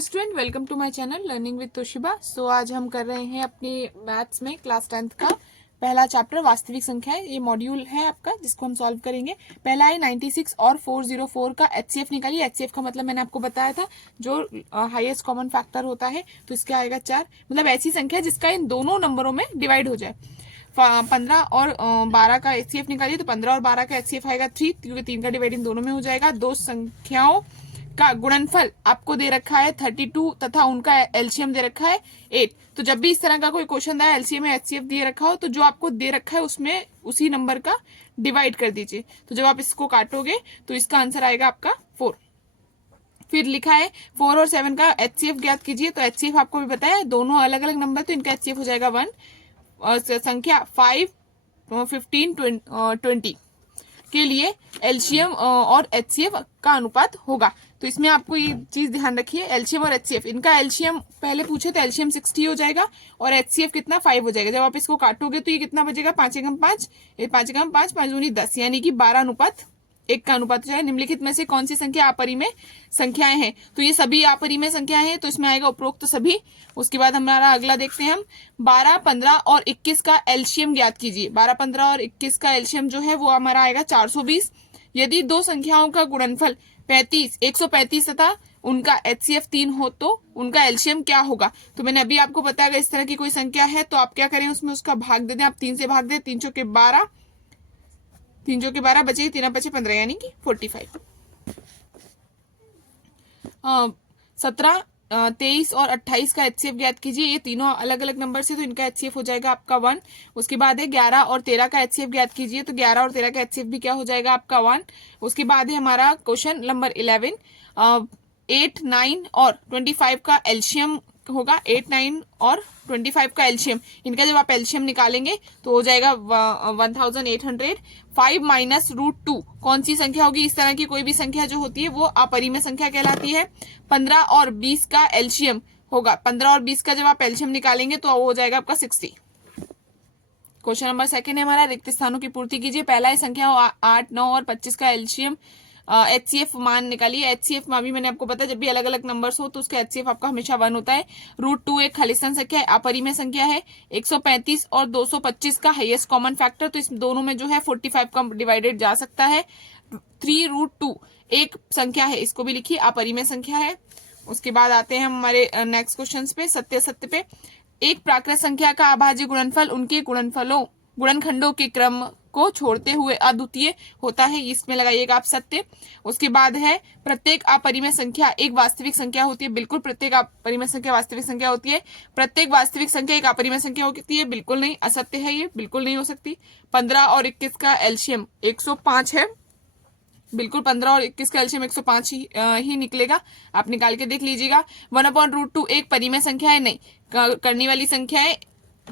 Student, welcome to my channel learning with Toshiba. So आज हम कर रहे हैं अपनी मैथ्स में क्लास 10th का पहला चैप्टर वास्तविक संख्याएं। ये मॉड्यूल है आपका जिसको हम सॉल्व करेंगे। पहला है 96 और 404 का एचसीएफ निकालिए। एचसीएफ का मतलब मैंने आपको बताया था, जो हाईएस्ट कॉमन फैक्टर होता है, तो इसका आएगा 4। मतलब ऐसी संख्या जिसका इन दोनों नंबरों में डिवाइड हो जाए। 15 और 12 का एचसीएफ निकालिए, तो 15 और 12 का एचसीएफ आएगा 3, क्योंकि 3 का डिवाइड इन दोनों में हो जाएगा। दो संख्याओं का गुणनफल आपको दे रखा है 32 तथा उनका एलसीएम दे रखा है 8। तो जब भी इस तरह का कोई क्वेश्चन आए, एलसीएम या एचसीएफ दिए रखा हो, तो जो आपको दे रखा है उसमें उसी नंबर का डिवाइड कर दीजिए। तो जब आप इसको काटोगे तो इसका आंसर आएगा आपका 4। फिर लिखा है 4 और 7 का एचसीएफ ज्ञात कीजिए। तो एचसीएफ आपको भी बताया है, दोनों अलग अलग नंबर, तो इनका एचसीएफ हो जाएगा 1। और संख्या 5, 15, 20 के लिए एलसीएम और एचसीएफ का अनुपात होगा। तो इसमें आपको ये चीज ध्यान रखिए, एलसीएम और एचसीएफ, इनका एलसीएम पहले पूछे तो एलसीएम 60 हो जाएगा और एचसीएफ कितना 5 हो जाएगा। जब आप इसको काटोगे तो ये कितना बचेगा, 5 एकम 5, 5 एकम 5, 5 दूनी 10, यानी कि 12:1 का अनुपात हो जाएगा। निम्नलिखित में से कौन सी संख्या अपरिमेय संख्याएं हैं? तो ये सभी अपरिमेय संख्याएं हैं, तो इसमें आएगा उपरोक्त सभी। उसके बाद हमारा अगला देखते हैं हम, 12, 15 और 21 का एलसीएम ज्ञात कीजिए। 12, 15 और 21 का एलसीएम जो है वो हमारा आएगा 420। यदि दो संख्याओं का गुणनफल 135 तथा उनका एचसीएफ 3 हो तो उनका एलसीएम क्या होगा? तो मैंने अभी आपको बताया, इस तरह की कोई संख्या है तो आप क्या करें, उसमें उसका भाग दे दें। आप 3 से भाग दें, 3 चौके 12, 3 चौके 12 बचे, 3 बचे 15, यानी कि 45। 17, 23 और 28 का एचसीएफ ज्ञात कीजिए। ये तीनों अलग अलग नंबर से, तो इनका एचसीएफ हो जाएगा आपका 1। उसके बाद है 11 और 13 का एचसीएफ ज्ञात कीजिए। तो 11 और 13 का एचसीएफ भी क्या हो जाएगा आपका 1। उसके बाद है हमारा क्वेश्चन नंबर 11, 8, 9 और 25 का एलसीएम होगा। 8, 9 और 25 का एलसीएम, इनका जब आप एलसीएम निकालेंगे तो हो जाएगा 1800। 5 माइनस √2 कौन सी संख्या होगी? इस तरह की कोई भी संख्या जो होती है वो अपरिमेय संख्या कहलाती है। 15 और 20 का एलसीएम होगा। 15 और 20 का जब आप एलसीएम निकालेंगे तो वो हो जाएगा आपका 60। क्वेश्चन नंबर 2 है हमारा, रिक्त स्थानों की पूर्ति कीजिए। पहला है संख्या 8, 9 और 25 का एलसीएम एचसीएफ मान निकालिए। एचसीएफ में भी मैंने आपको बताया, जब भी अलग अलग नंबर्स हो तो उसका एचसीएफ आपका हमेशा 1 होता है। √2 एक खालिस्तान संख्या है, अपरिमेय संख्या है। 135 और 225 का हाईएस्ट कॉमन फैक्टर, तो इस दोनों में जो है 45 का डिवाइडेड जा सकता है। 3√2 एक संख्या है, इसको भी लिखिए, अपरिमेय संख्या है। उसके बाद आते हैं हमारे नेक्स्ट क्वेश्चन पे, सत्य पे। एक प्राकृत संख्या का अभाज्य गुणनफल उनके गुणनखंडों के क्रम को छोड़ते हुए अद्वितीय होता है, इसमें लगाइएगा आप सत्य। उसके बाद है प्रत्येक अपरिमेय संख्या एक वास्तविक संख्या होती है। बिल्कुल, प्रत्येक अपरिमेय संख्या वास्तविक संख्या होती है। प्रत्येक वास्तविक संख्या एक अपरिमेय संख्या होती है, बिल्कुल नहीं, असत्य है, ये बिल्कुल नहीं हो सकती। 15 और 21 का एलसीएम 105 है। बिल्कुल 15 और 21 का एलसीएम 105 ही निकलेगा, आप निकाल के देख लीजिएगा। 1/√2 एक परिमेय संख्या है, नहीं, करने वाली संख्या है,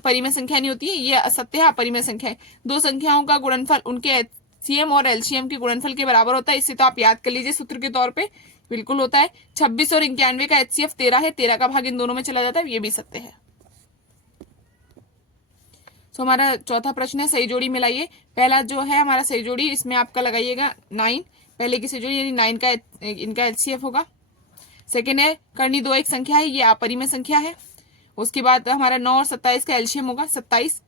परिमेय संख्या नहीं होती है, ये असत्य है, अपरिमेय संख्या है। दो संख्याओं का गुणनफल उनके एचसीएम और एलसीएम के गुणनफल के बराबर होता है, इससे तो आप याद कर लीजिए सूत्र के तौर पे, बिल्कुल होता है। 26 और 91 का एचसीएफ 13 है, 13 का भाग इन दोनों में चला जाता है, ये भी सत्य है। तो हमारा चौथा प्रश्न है, सही जोड़ी मिलाइए। पहला जो है हमारा सही जोड़ी, इसमें आपका लगाइएगा 9, पहले की सही जोड़ी यानी 9 का इनका एचसीएफ होगा। सेकेंड है करनी 2 एक संख्या है, ये अपरिमेय संख्या है। उसके बाद हमारा 9 और 27 का एलसीएम होगा 27।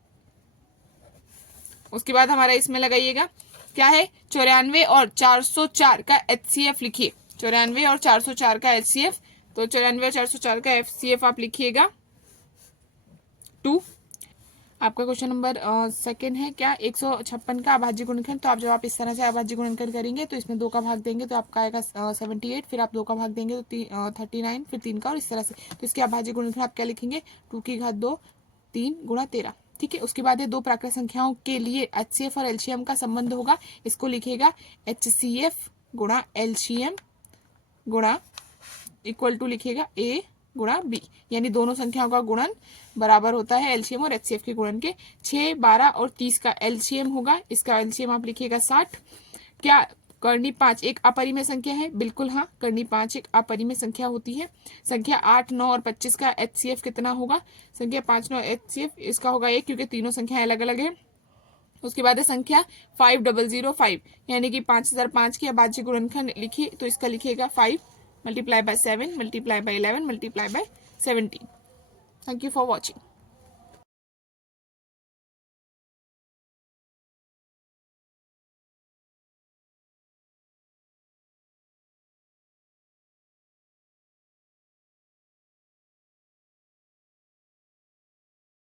उसके बाद हमारा इसमें लगाइएगा क्या है, 94 और 404 का एचसीएफ लिखिए। 94 और 404 का एचसीएफ, तो 94 और 404 का एचसीएफ आप लिखिएगा 2। आपका क्वेश्चन नंबर 2 है क्या, 156 का अभाज्य गुणनखंड। तो आप जब आप इस तरह से अभाज्य गुणनखंड करेंगे तो इसमें 2 का भाग देंगे तो आपका आएगा 78, फिर आप 2 का भाग देंगे तो 39, फिर 3 का, और इस तरह से। तो इसके अभाज्य गुणनखंड आप क्या लिखेंगे, 2 की घात 2, 3 गुणा 13, ठीक है। उसके बाद ये दो प्राकृत संख्याओं के लिए एचसीएफ और एलसीएम का संबंध होगा, इसको लिखेगा एचसीएफ गुणा एलसीएम गुणा इक्वल टू लिखेगा ए गुणा बी, यानी दोनों संख्याओं का गुणन बराबर होता है एलसीएम और एचसीएफ के गुणन के। 6, 12 और 30 का एलसीएम होगा, इसका एलसीएम आप लिखिएगा 60। क्या करनी 5 एक अपरिमेय संख्या है? बिल्कुल हाँ, करनी 5 एक अपरिमेय संख्या होती है। संख्या 8, 9 और 25 का एचसीएफ कितना होगा? संख्या 5, 9 एचसीएफ इसका होगा 1, क्योंकि तीनों संख्याएं अलग अलग है। उसके बाद है संख्या 5005, यानी कि 5005 की अभाज्य गुणनखंड लिखिए, तो इसका लिखिएगा 5 multiply by 7 multiply by 11 multiply by 17. Thank you for watching.